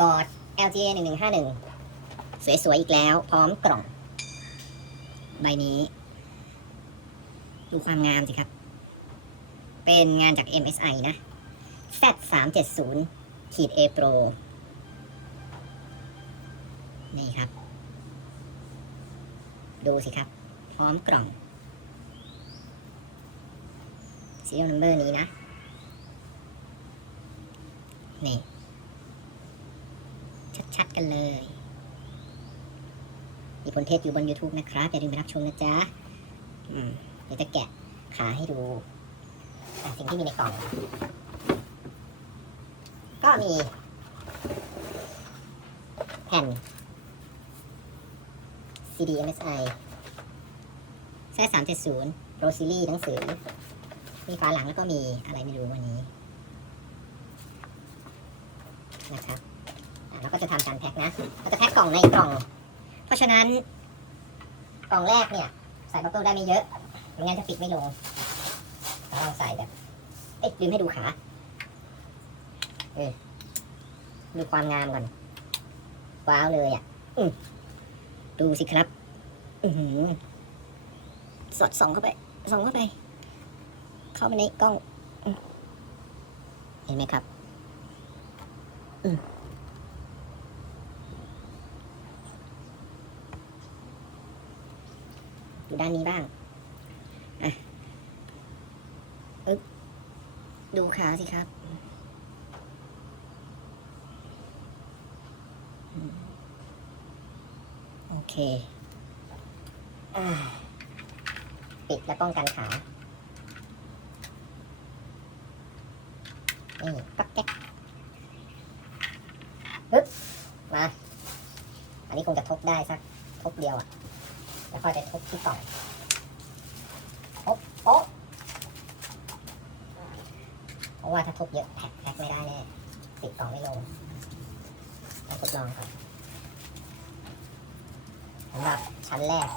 บอร์ด LGA 1151 สวยๆ อีกแล้วพร้อมกล่อง ใบนี้ ดูความงามสิครับ เป็นงานจาก MSI นะ Z 3 7 0 ขีด A Pro นี่ครับ ดูสิครับ พร้อมกล่อง serial number นี้นะ นี่ ชัดๆกันเลย มีผลเทศอยู่บน YouTube นะครับ อย่าลืมไปรับชมนะจ๊ะเดี๋ยวจะแกะขาให้ดู สิ่งที่มีในกล่อง ก็มี แผ่น CD MSI แซ่370 Pro Series หนังสือ มีฝาหลังแล้วก็มีอะไรไม่รู้วันนี้นะครับ เราก็จะทำการแพ็คนะเราจะแพ็คกล่องในกล่อง เพราะฉะนั้น กล่องแรกเนี่ย ใส่บับเบิ้ลได้ไม่เยอะไม่งั้นจะปิดไม่ลงเราลองใส่แบบเอ๊ะลืมให้ดูขาเออดูความงามก่อนว้าวเลยอะดูสิครับ อือหือสอดส่องเข้าไปส่องเข้าไป เข้าไปในกล้อง เห็นไหมครับ อืม ดูด้านนี้บ้างอะอึ๊บดูขาสิครับโอเคอ่าปิดและป้องกันขานี่ปักแก๊กปึ๊บมา อันนี้คงจะทบได้สักทบเดียวอะ แล้วค่อยไปทบที่กล่องทบโป๊ะเพราะว่าถ้าทบเยอะแพ็คแพ็คไม่ได้แน่ติดกล่องไม่ลงต้องทดลองก่อนสำหรับชั้นแรก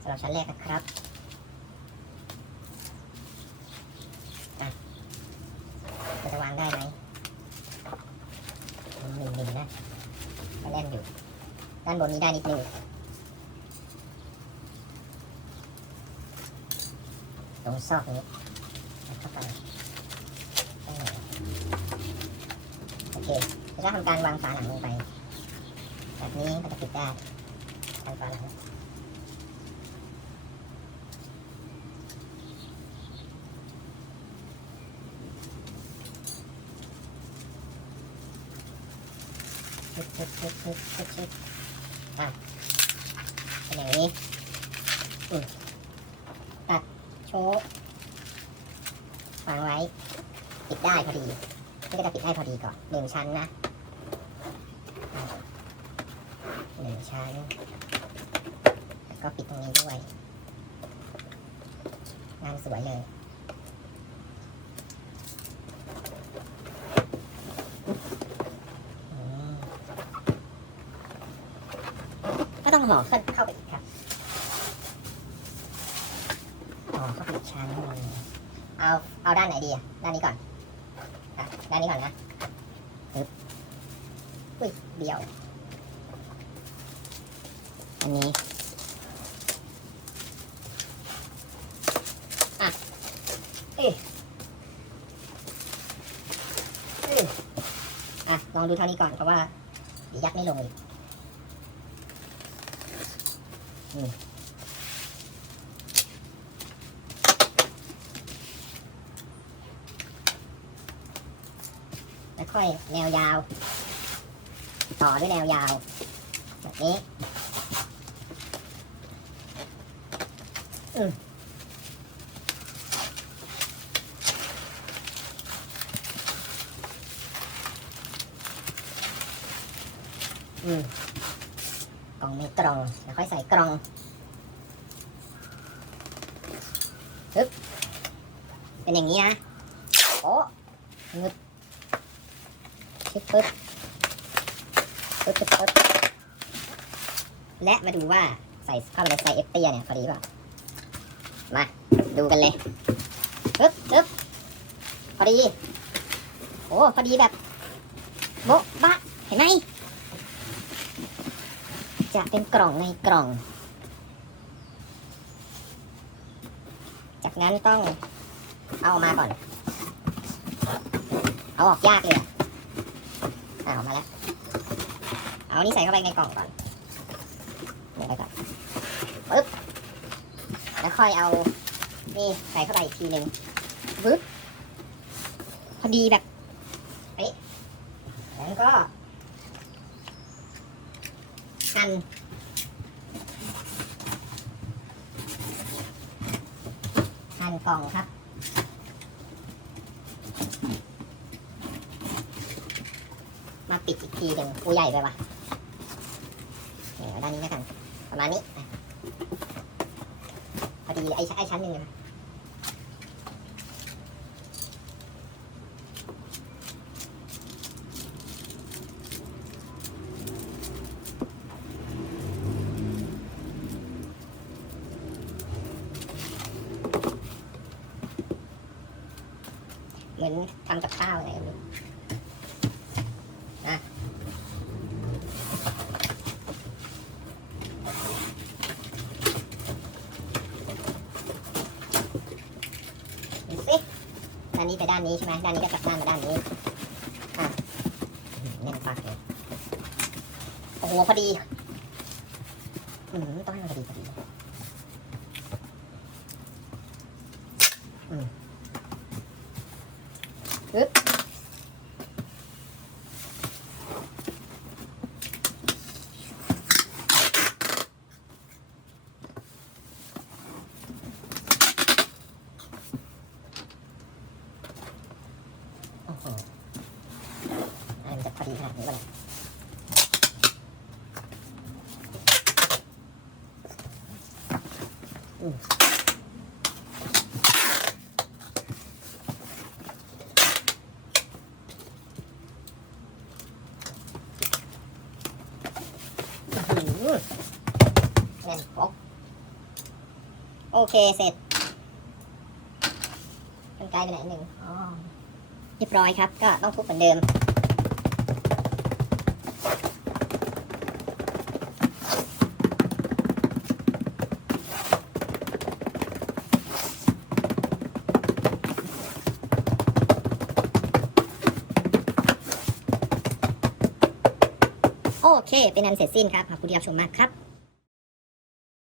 สำหรับชั้นแรกนะครับ มันจะวางได้ไหมหนึ่งหนึ่งนะก็แน่นอยู่ ด้านบนนี้ได้นิดนึงตรงซอกนี้เข้าไปโอเคจะทำการวางฝาหลังลงไป แบบนี้ก็จะปิดได้ทางฝาหลังชึบชึบชึบชึบชึบชึบ อะเป็นอย่างนี้อืมตัดโชว์วางไว้ปิดได้พอดีนี่ก็จะปิดได้พอดีก่อนหนึ่งชั้นนะอะหนึ่งชั้นแล้วก็ปิดตรงนี้ด้วยงานสวยเลย ต่อขึ้นเข้าไปอีกครับห่อเข้าไปอีกชั้นนึงเอาเอาด้านไหนดีอะด้านนี้ก่อนด้านนี้ก่อนนะปึ๊บอุ้ยเดี่ยว อันนี้อะเอ้ยอะลองดูเท่านี้ก่อนเพราะว่ายัดไม่ลงอีก แล้วค่อยแนวยาว ต่อด้วยแนวยาว แบบนี้ อืมอืมกล่อ มีกล่องแล้วค่อยใส่กล่องปึ๊บเป็นอย่างนี้นะโอ้งึบชิบปึ๊บปึ๊บปึ๊บปึ๊บและมาดูว่าใส่เข้าไปในไซส์เอฟเตียเนี่ยพอดีเปล่ามาดูกันเลยปึ๊บปึ๊บพอดี โอ้ พอดีแบบโบ๊ะบะเห็นไหม จะเป็นกล่องในกล่อง จากนั้นต้องเอามาก่อน เอาออกยากเลยอะอ่าออกมาแล้ว เอานี้ใส่เข้าไปในกล่องก่อนเดี๋ยวไปก่อนปึ๊บ แล้วค่อยเอา นี่ใส่เข้าไปอีกทีหนึ่งปึ๊บ พอดีแบบเป๊ะแล้วก็ หั่นหั่นกล่องครับมาปิดอีกทีหนึ่งกูใหญ่ไปว่ะเดี๋ยวด้านนี้แล้วกัน ประมาณนี้ พอดีไอ้ไอ้ชั้นหนึ่งนะ เหมือนทำกับข้าวอะไรแบบนี้นะดูสิด้านนี้ไปด้านนี้ใช่ไหมด้านนี้ก็กลับด้านมาด้านนี้อะแน่นปากเลยโอ้โหพอดีอืมต้องให้มันพอดีพอดีอืม ปึ๊บ โอ้โหอะไรมันจะพอดีขนาดนี้วะเนี่ยอืมอื้อหือแน่นปก โอเคเสร็จกันไกลไปไหนหนึ่งอ๋อเรียบร้อยครับ ก็ต้องทุบเหมือนเดิม โอเค เป็นอันเสร็จสิ้นครับขอบคุณที่รับชมมากครับ